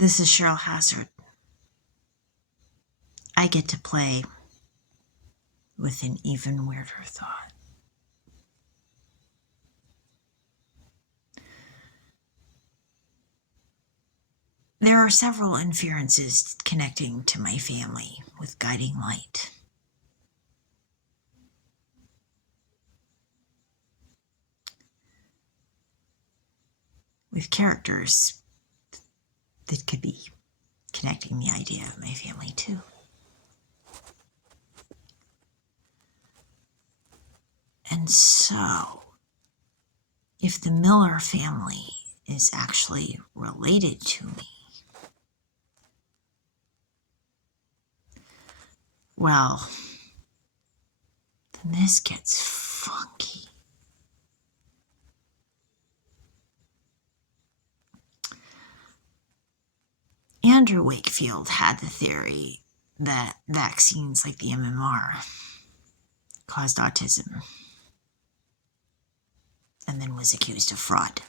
This is Cheryl Hazzard. I get to play with an even weirder thought. There are several inferences connecting to my family with guiding light. With characters that could be connecting the idea of my family too. And so, if the Miller family is actually related to me, well, then this gets funky. Andrew Wakefield had the theory that vaccines like the MMR caused autism, and then was accused of fraud.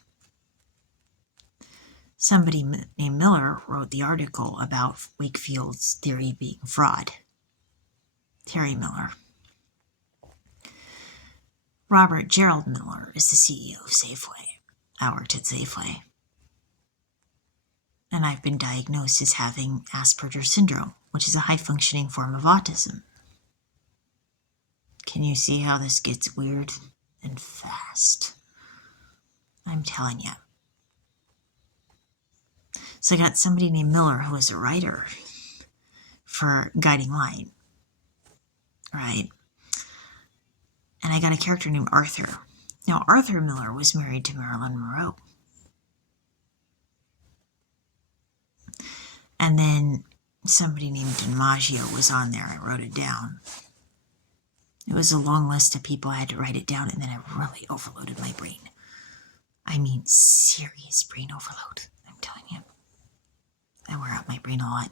Somebody named Miller wrote the article about Wakefield's theory being fraud. Terry Miller. Robert Gerald Miller is the CEO of Safeway. I worked at Safeway. And I've been diagnosed as having Asperger's syndrome, which is a high-functioning form of autism. Can you see how this gets weird and fast? I'm telling you. So I got somebody named Miller who was a writer for Guiding Light, right? And I got a character named Arthur. Now, Arthur Miller was married to Marilyn Monroe. And then somebody named DiMaggio was on there. I wrote it down. It was a long list of people. I had to write it down, and then I really overloaded my brain. I mean, serious brain overload, I'm telling you. I wear out my brain a lot.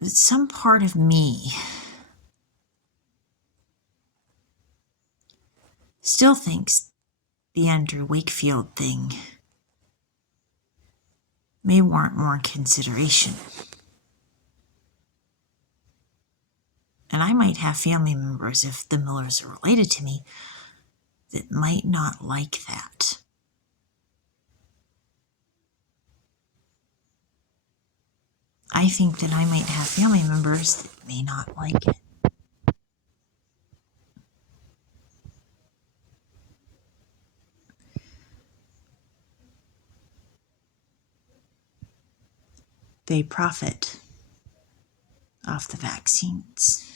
But some part of me still thinks the Andrew Wakefield thing may warrant more consideration. And I might have family members, if the Millers are related to me, that might not like that. I think that I might have family members that may not like it. They profit off the vaccines.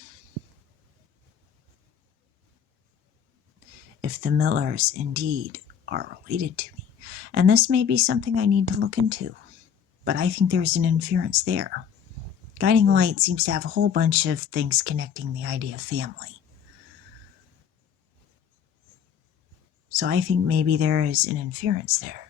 If the Millers indeed are related to me. And this may be something I need to look into, but I think there's an inference there. Guiding Light seems to have a whole bunch of things connecting the idea of family. So I think maybe there is an inference there.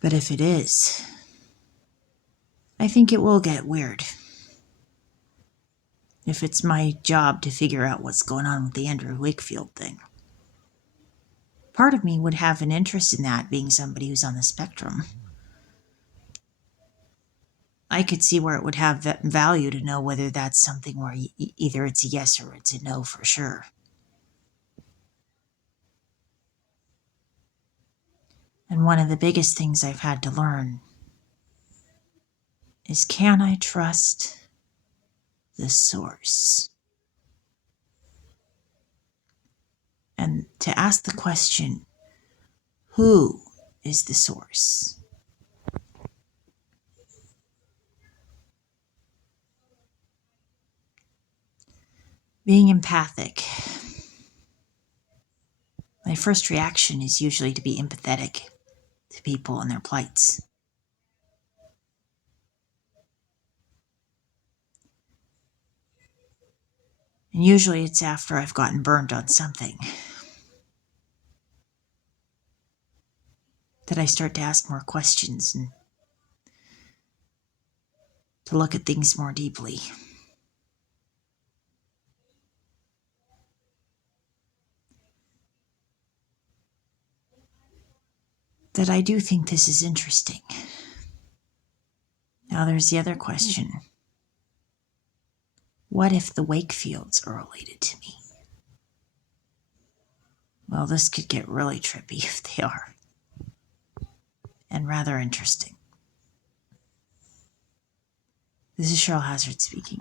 But if it is, I think it will get weird. If it's my job to figure out what's going on with the Andrew Wakefield thing. Part of me would have an interest in that, being somebody who's on the spectrum. I could see where it would have value to know whether that's something where either it's a yes or it's a no for sure. And one of the biggest things I've had to learn is, can I trust the source? And to ask the question, who is the source? Being empathic. My first reaction is usually to be empathetic to people and their plights. And usually it's after I've gotten burned on something that I start to ask more questions and to look at things more deeply. That I do think this is interesting. Now there's the other question. What if the Wakefields are related to me? Well, this could get really trippy if they are. And rather interesting. This is Cheryl Hazzard speaking.